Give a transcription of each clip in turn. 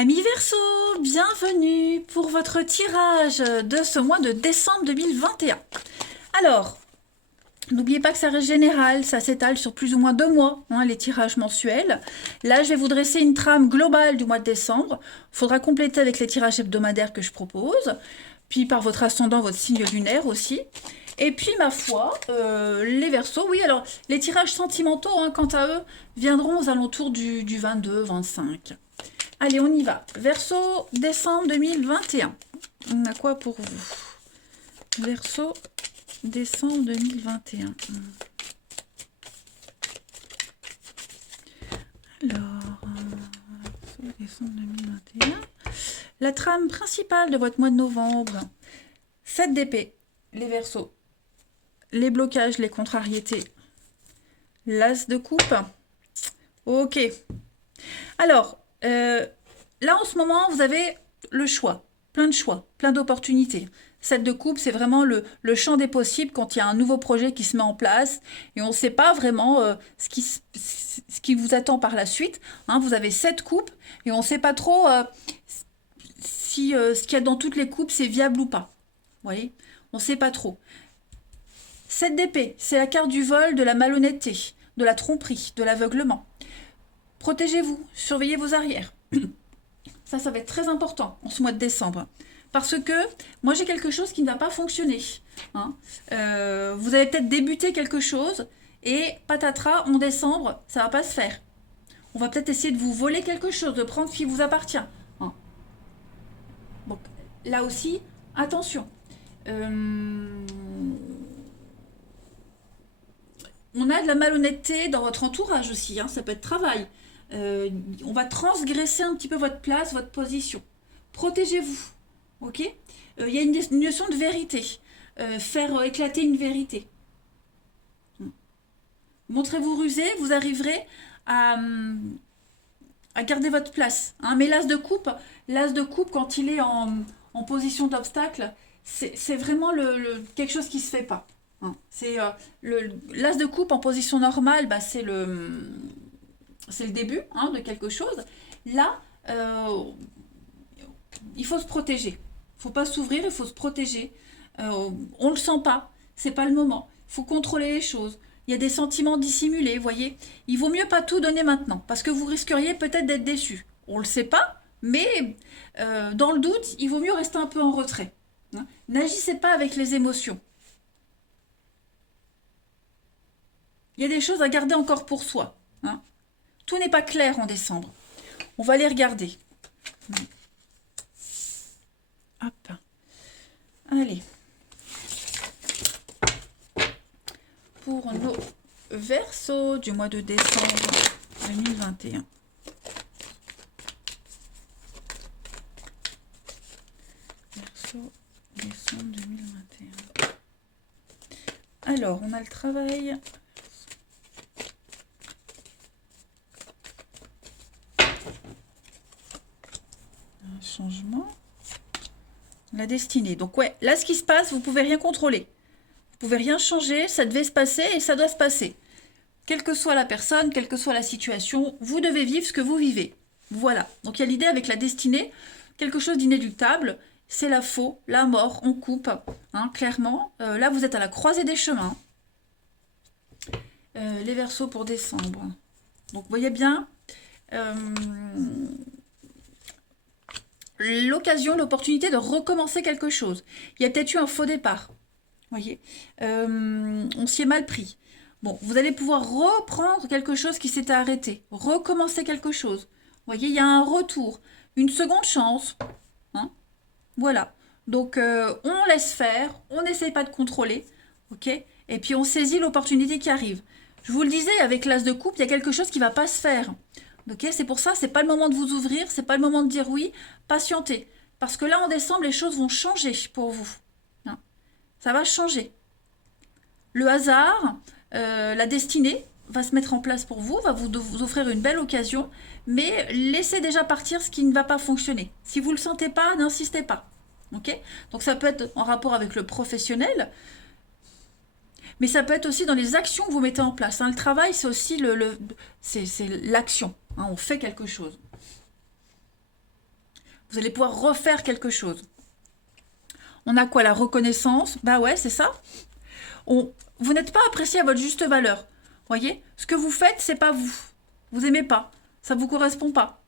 Amis Verseau, bienvenue pour votre tirage de ce mois de décembre 2021. Alors, n'oubliez pas que ça reste général, ça s'étale sur plus ou moins 2 mois, les tirages mensuels. Là, je vais vous dresser une trame globale du mois de décembre. Il faudra compléter avec les tirages hebdomadaires que je propose, puis par votre ascendant, votre signe lunaire aussi. Et puis, ma foi, les Verseaux, oui, alors, les tirages sentimentaux, quant à eux, viendront aux alentours du 22-25. Allez, on y va. Verseau, décembre 2021. On a quoi pour vous? Verseau, décembre 2021. Alors, Verseau, décembre 2021. La trame principale de votre mois de novembre. 7 d'épée, les Verseaux. Les blocages, les contrariétés. L'as de coupe. Ok. Alors, là, en ce moment, vous avez le choix, plein d'opportunités. 7 de coupe, c'est vraiment le champ des possibles quand il y a un nouveau projet qui se met en place et on ne sait pas vraiment ce qui vous attend par la suite. Vous avez 7 coupes et on ne sait pas trop si ce qu'il y a dans toutes les coupes, c'est viable ou pas. Vous voyez, on ne sait pas trop. 7 d'épée, c'est la carte du vol, de la malhonnêteté, de la tromperie, de l'aveuglement. Protégez-vous, surveillez vos arrières. Ça va être très important en ce mois de décembre. Parce que moi, j'ai quelque chose qui ne va pas fonctionner. Vous allez peut-être débuter quelque chose et patatras, en décembre, ça ne va pas se faire. On va peut-être essayer de vous voler quelque chose, de prendre ce qui vous appartient. Donc, là aussi, attention. On a de la malhonnêteté dans votre entourage aussi, ça peut être travail. On va transgresser un petit peu votre place, votre position. Protégez-vous, ok? Il y a une notion de vérité, faire éclater une vérité. Montrez-vous rusé, vous arriverez à garder votre place. Mais l'as de coupe, quand il est en position d'obstacle, c'est vraiment quelque chose qui ne se fait pas. C'est l'as de coupe en position normale, c'est le début de quelque chose. Là, il faut se protéger. Il ne faut pas s'ouvrir, il faut se protéger. On ne le sent pas, c'est pas le moment. Il faut contrôler les choses. Il y a des sentiments dissimulés, vous voyez. Il vaut mieux pas tout donner maintenant, parce que vous risqueriez peut-être d'être déçu. On ne le sait pas, mais dans le doute, il vaut mieux rester un peu en retrait. N'agissez pas avec les émotions. Il y a des choses à garder encore pour soi. Tout n'est pas clair en décembre. On va les regarder. Hop. Allez. Pour nos Verseaux du mois de décembre 2021. Verseau, décembre 2021. Alors, on a le travail. Un changement. La destinée. Donc ouais, là ce qui se passe, vous pouvez rien contrôler. Vous pouvez rien changer, ça devait se passer et ça doit se passer. Quelle que soit la personne, quelle que soit la situation, vous devez vivre ce que vous vivez. Voilà. Donc il y a l'idée avec la destinée, quelque chose d'inéluctable, c'est la faux, la mort, on coupe, clairement. Là vous êtes à la croisée des chemins. Les Verseaux pour décembre. Donc vous voyez bien, l'occasion, l'opportunité de recommencer quelque chose. Il y a peut-être eu un faux départ. Voyez, on s'y est mal pris. Bon, vous allez pouvoir reprendre quelque chose qui s'était arrêté, recommencer quelque chose. Voyez, il y a un retour, une seconde chance. Voilà. Donc, on laisse faire, on n'essaye pas de contrôler, ok? Et puis, on saisit l'opportunité qui arrive. Je vous le disais, avec l'as de coupe, il y a quelque chose qui ne va pas se faire. Ok, c'est pour ça, c'est pas le moment de vous ouvrir, c'est pas le moment de dire oui, patientez. Parce que là, en décembre, les choses vont changer pour vous. Ça va changer. Le hasard, la destinée va se mettre en place pour vous, va vous offrir une belle occasion, mais laissez déjà partir ce qui ne va pas fonctionner. Si vous ne le sentez pas, n'insistez pas. Ok? Donc ça peut être en rapport avec le professionnel, mais ça peut être aussi dans les actions que vous mettez en place. Le travail, c'est aussi c'est l'action. On fait quelque chose. Vous allez pouvoir refaire quelque chose. On a quoi? La reconnaissance. Bah ouais, c'est ça. Vous n'êtes pas apprécié à votre juste valeur. Voyez? Ce que vous faites, c'est pas vous. Vous aimez pas. Ça vous correspond pas.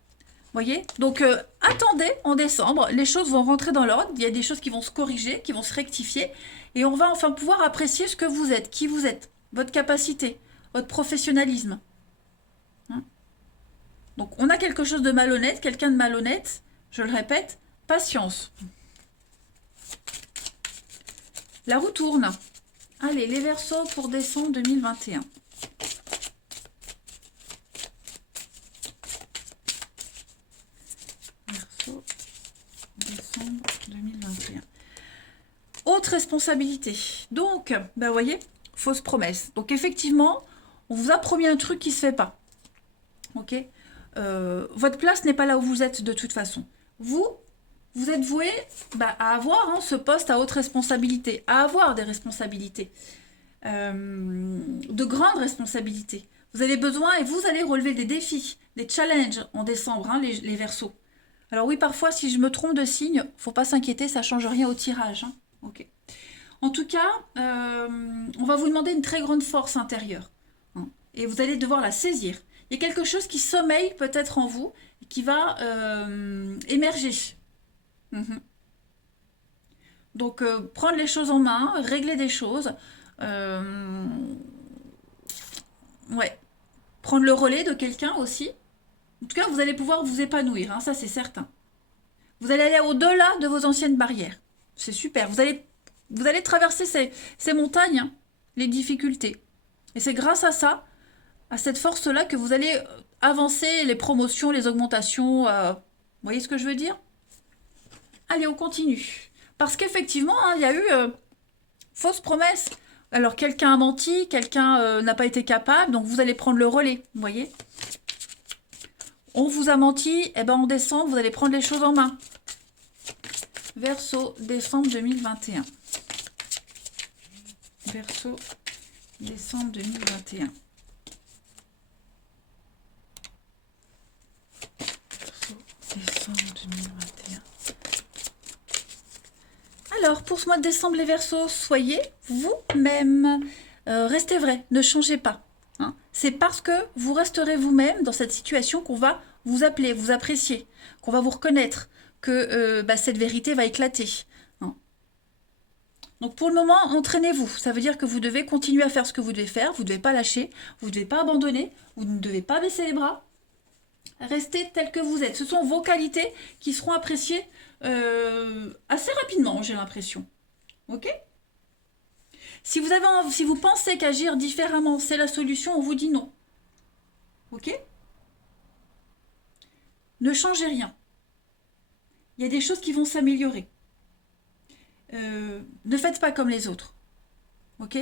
Voyez? Donc, attendez en décembre. Les choses vont rentrer dans l'ordre. Il y a des choses qui vont se corriger, qui vont se rectifier. Et on va enfin pouvoir apprécier ce que vous êtes, qui vous êtes, votre capacité, votre professionnalisme. Hein? Donc, on a quelque chose de malhonnête, quelqu'un de malhonnête. Je le répète, patience. La roue tourne. Allez, les Verseaux pour décembre 2021. Verseau, décembre 2021. Autre responsabilité. Donc, bah voyez, fausse promesse. Donc effectivement, on vous a promis un truc qui ne se fait pas. Ok, votre place n'est pas là où vous êtes de toute façon. Vous êtes voué à avoir ce poste à haute responsabilité, à avoir des responsabilités, de grandes responsabilités. Vous avez besoin et vous allez relever des défis, des challenges en décembre, les Verseaux. Alors oui, parfois, si je me trompe de signe, faut pas s'inquiéter, ça change rien au tirage. Ok. En tout cas, on va vous demander une très grande force intérieure. Et vous allez devoir la saisir. Il y a quelque chose qui sommeille peut-être en vous et qui va émerger. Donc, prendre les choses en main, régler des choses. Ouais. Prendre le relais de quelqu'un aussi. En tout cas, vous allez pouvoir vous épanouir, ça c'est certain. Vous allez aller au-delà de vos anciennes barrières. C'est super. Vous allez traverser ces montagnes, les difficultés. Et c'est grâce à ça, à cette force-là, que vous allez avancer les promotions, les augmentations. Vous voyez ce que je veux dire? Allez, on continue. Parce qu'effectivement, il y a eu fausse promesse. Alors, quelqu'un a menti, quelqu'un n'a pas été capable, donc vous allez prendre le relais, vous voyez? On vous a menti, et en décembre, vous allez prendre les choses en main. Verseau, décembre 2021. Verseau, décembre 2021. Verseau, décembre 2021. Alors, pour ce mois de décembre, les Verseaux, soyez vous-même. Restez vrai, ne changez pas. C'est parce que vous resterez vous-même dans cette situation qu'on va vous appeler, vous apprécier, qu'on va vous reconnaître, que cette vérité va éclater. Donc pour le moment, entraînez-vous. Ça veut dire que vous devez continuer à faire ce que vous devez faire, vous ne devez pas lâcher, vous ne devez pas abandonner, vous ne devez pas baisser les bras. Restez tel que vous êtes. Ce sont vos qualités qui seront appréciées assez rapidement, j'ai l'impression. Ok ? Si vous pensez qu'agir différemment, c'est la solution, on vous dit non. Ok ? Ne changez rien. Il y a des choses qui vont s'améliorer. Ne faites pas comme les autres. Ok ?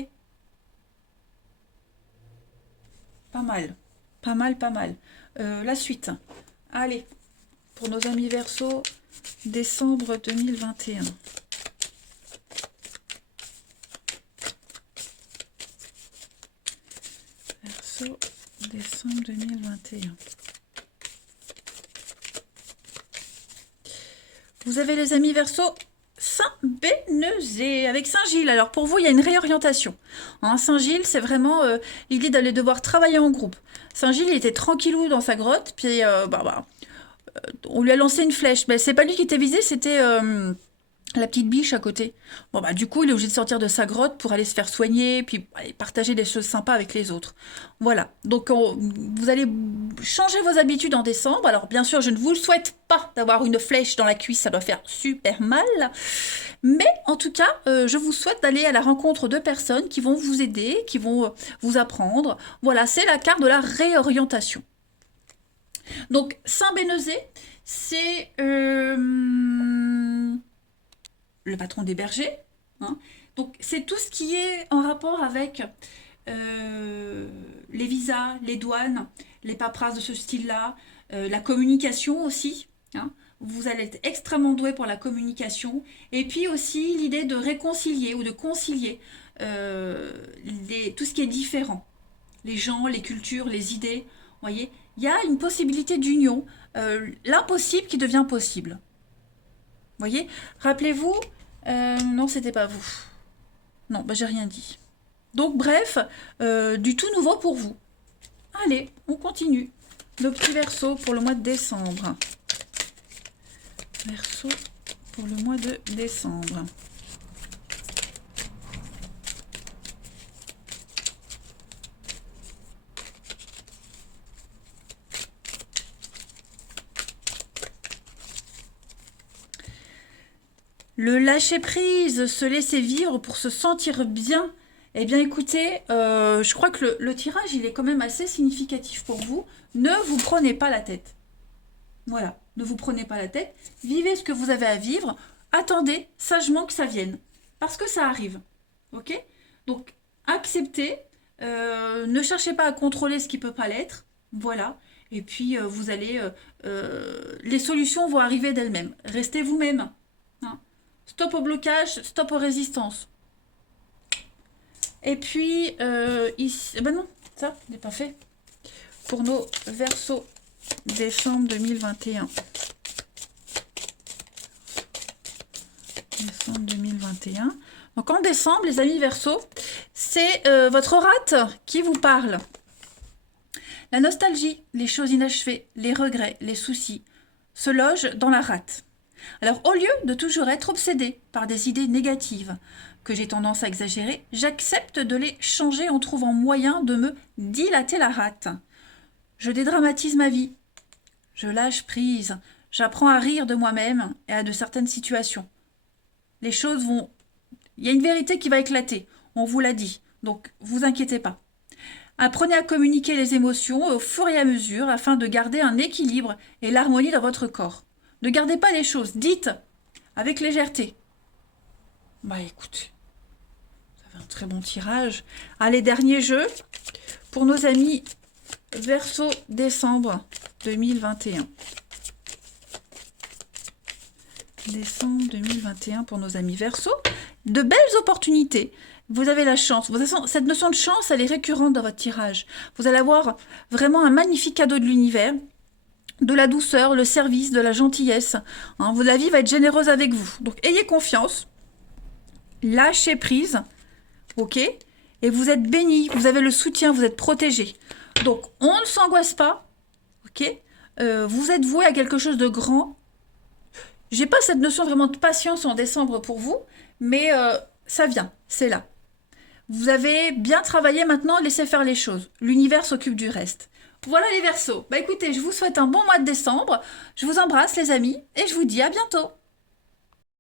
Pas mal. Pas mal, pas mal. La suite. Allez, pour nos amis Verseaux, décembre 2021. Verseau, décembre 2021. Vous avez les amis Verseaux Saint-Bénezet avec Saint-Gilles. Alors pour vous, il y a une réorientation. Saint-Gilles, c'est vraiment l'idée d'aller devoir travailler en groupe. Saint-Gilles, il était tranquillou dans sa grotte, puis on lui a lancé une flèche. Mais c'est pas lui qui était visé, c'était la petite biche à côté. Du coup, il est obligé de sortir de sa grotte pour aller se faire soigner, puis partager des choses sympas avec les autres. Voilà. Donc, vous allez changer vos habitudes en décembre. Alors, bien sûr, je ne vous le souhaite pas d'avoir une flèche dans la cuisse, ça doit faire super mal. Mais, en tout cas, je vous souhaite d'aller à la rencontre de personnes qui vont vous aider, qui vont vous apprendre. Voilà, c'est la carte de la réorientation. Donc, Saint-Bénezet, c'est le patron des bergers. Donc, c'est tout ce qui est en rapport avec les visas, les douanes, les paperasses de ce style-là, la communication aussi. Vous allez être extrêmement doué pour la communication. Et puis aussi l'idée de réconcilier ou de concilier tout ce qui est différent. Les gens, les cultures, les idées. Vous voyez, il y a une possibilité d'union. L'impossible qui devient possible. Voyez? Rappelez-vous, non, c'était pas vous. Non, bah, j'ai rien dit. Donc, bref, du tout nouveau pour vous. Allez, on continue. Nos petits Verseaux pour le mois de décembre. Verseau pour le mois de décembre. Le lâcher-prise, se laisser vivre pour se sentir bien. Eh bien, écoutez, je crois que le tirage, il est quand même assez significatif pour vous. Ne vous prenez pas la tête. Voilà, ne vous prenez pas la tête. Vivez ce que vous avez à vivre. Attendez sagement que ça vienne. Parce que ça arrive. Ok? Donc, acceptez. Ne cherchez pas à contrôler ce qui ne peut pas l'être. Voilà. Et puis, vous allez... les solutions vont arriver d'elles-mêmes. Restez vous-même. Hein. Stop au blocage, stop aux résistances. Et puis, ici... Ben non, ça, n'est pas fait. Pour nos Verseaux, décembre 2021. Décembre 2021. Donc en décembre, les amis Verseaux, c'est votre rate qui vous parle. La nostalgie, les choses inachevées, les regrets, les soucis se logent dans la rate. Alors au lieu de toujours être obsédé par des idées négatives que j'ai tendance à exagérer, j'accepte de les changer en trouvant moyen de me dilater la rate. Je dédramatise ma vie. Je lâche prise. J'apprends à rire de moi-même et à de certaines situations. Les choses vont... Il y a une vérité qui va éclater. On vous l'a dit. Donc, vous inquiétez pas. Apprenez à communiquer les émotions au fur et à mesure afin de garder un équilibre et l'harmonie dans votre corps. Ne gardez pas les choses. Dites avec légèreté. Bah écoute, ça fait un très bon tirage. Allez, dernier jeu pour nos amis Verseau décembre 2021. Décembre 2021 pour nos amis Verseau. De belles opportunités. Vous avez la chance. Cette notion de chance, elle est récurrente dans votre tirage. Vous allez avoir vraiment un magnifique cadeau de l'univers. De la douceur, le service, de la gentillesse. Hein, la vie va être généreuse avec vous. Donc, ayez confiance. Lâchez prise. Ok? Et vous êtes bénis. Vous avez le soutien. Vous êtes protégés. Donc, on ne s'angoisse pas. Ok? Vous êtes voué à quelque chose de grand. J'ai pas cette notion vraiment de patience en décembre pour vous. Mais ça vient. C'est là. Vous avez bien travaillé maintenant. Laissez faire les choses. L'univers s'occupe du reste. Voilà les Verseaux. Bah écoutez, je vous souhaite un bon mois de décembre. Je vous embrasse les amis et je vous dis à bientôt.